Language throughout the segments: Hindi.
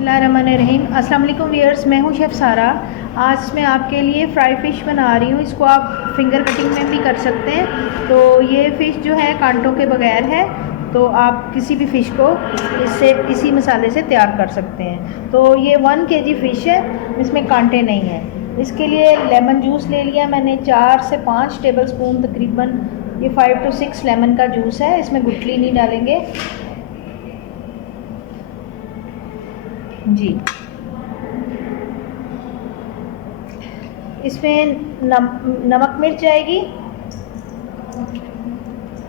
बिस्मिल्लाहिर्रहमानिर्रहीम। अस्सलाम वालेकुम व्यूअर्स, मैं हूं शेफ़ सारा। आज मैं आपके लिए फ्राई फ़िश बना रही हूं। इसको आप फिंगर कटिंग में भी कर सकते हैं। तो ये फ़िश जो है कांटों के बगैर है, तो आप किसी भी फ़िश को इसी मसाले से तैयार कर सकते हैं। तो ये 1 kg फ़िश है, इसमें कांटे नहीं हैं। इसके लिए लेमन जूस ले लिया मैंने 4 से 5 टेबल स्पून तकरीबन। ये 5 to 6 लेमन का जूस है, इसमें गुठली नहीं डालेंगे जी। इसमें नमक मिर्च जाएगी,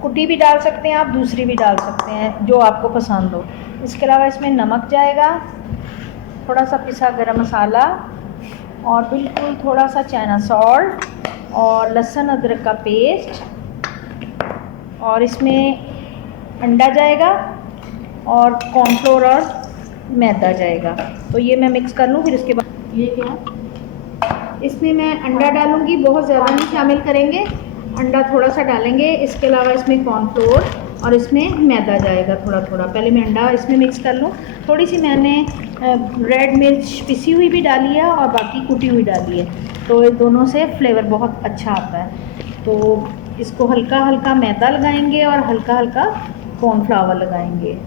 कुटी भी डाल सकते हैं आप, दूसरी भी डाल सकते हैं जो आपको पसंद हो। इसके अलावा इसमें नमक जाएगा, थोड़ा सा पिसा गरम मसाला और बिल्कुल थोड़ा सा चाइना सॉल्ट और लहसुन अदरक का पेस्ट, और इसमें अंडा जाएगा और कॉर्नफ्लोर और मैदा जाएगा। तो ये मैं मिक्स कर लूँ, फिर इसके बाद ये क्या इसमें मैं अंडा डालूंगी, बहुत ज़्यादा नहीं शामिल करेंगे, अंडा थोड़ा सा डालेंगे। इसके अलावा इसमें कॉर्नफ्लोर और इसमें मैदा जाएगा थोड़ा थोड़ा। पहले मैं अंडा इसमें मिक्स कर लूँ। थोड़ी सी मैंने रेड मिर्च पिसी हुई भी डाली है और बाकी कुटी हुई डाली है, तो दोनों से फ्लेवर बहुत अच्छा आता है। तो इसको हल्का हल्का मैदा लगाएंगे और हल्का हल्का कॉर्नफ्लावर लगाएंगे।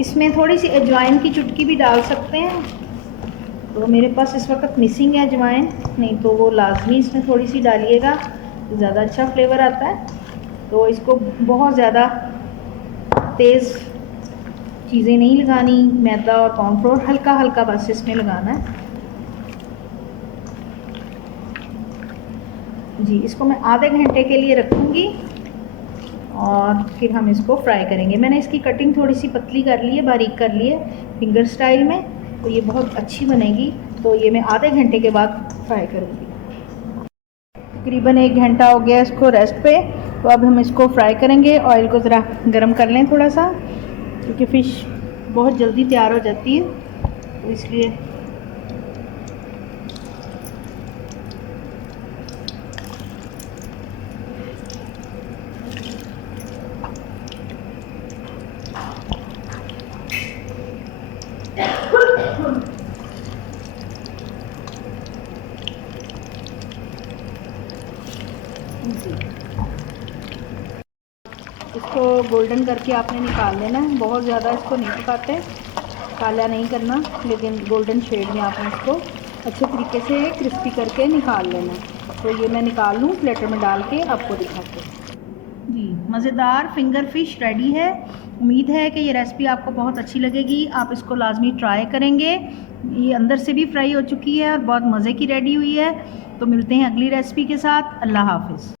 इसमें थोड़ी सी अजवाइन की चुटकी भी डाल सकते हैं, तो मेरे पास इस वक्त मिसिंग है अजवाइन, नहीं तो वो लाजमी इसमें थोड़ी सी डालिएगा, तो ज़्यादा अच्छा फ्लेवर आता है। तो इसको बहुत ज़्यादा तेज़ चीज़ें नहीं लगानी, मैदा और कॉर्नफ्लोर हल्का हल्का बस इसमें लगाना है जी। इसको मैं आधे घंटे के लिए रखूँगी और फिर हम इसको फ्राई करेंगे। मैंने इसकी कटिंग थोड़ी सी पतली कर ली है, बारीक कर ली है फिंगर स्टाइल में, तो ये बहुत अच्छी बनेगी। तो ये मैं आधे घंटे के बाद फ्राई करूँगी। तकरीबन 1 घंटा हो गया इसको रेस्ट पे। तो अब हम इसको फ्राई करेंगे। ऑयल को ज़रा गर्म कर लें थोड़ा सा, क्योंकि फ़िश बहुत जल्दी तैयार हो जाती है, तो इसलिए इसको गोल्डन करके आपने निकाल लेना है। बहुत ज़्यादा इसको नहीं पकाते, काला नहीं करना, लेकिन गोल्डन शेड में आपने इसको अच्छे तरीके से क्रिस्पी करके निकाल लेना है। तो ये मैं निकाल लूँ प्लेटर में डाल के आपको दिखाते हैं जी। मज़ेदार फिंगर फ़िश रेडी है। उम्मीद है कि ये रेसिपी आपको बहुत अच्छी लगेगी, आप इसको लाजमी ट्राई करेंगे। ये अंदर से भी फ्राई हो चुकी है और बहुत मज़े की रेडी हुई है। तो मिलते हैं अगली रेसिपी के साथ। अल्लाह हाफ़िज़।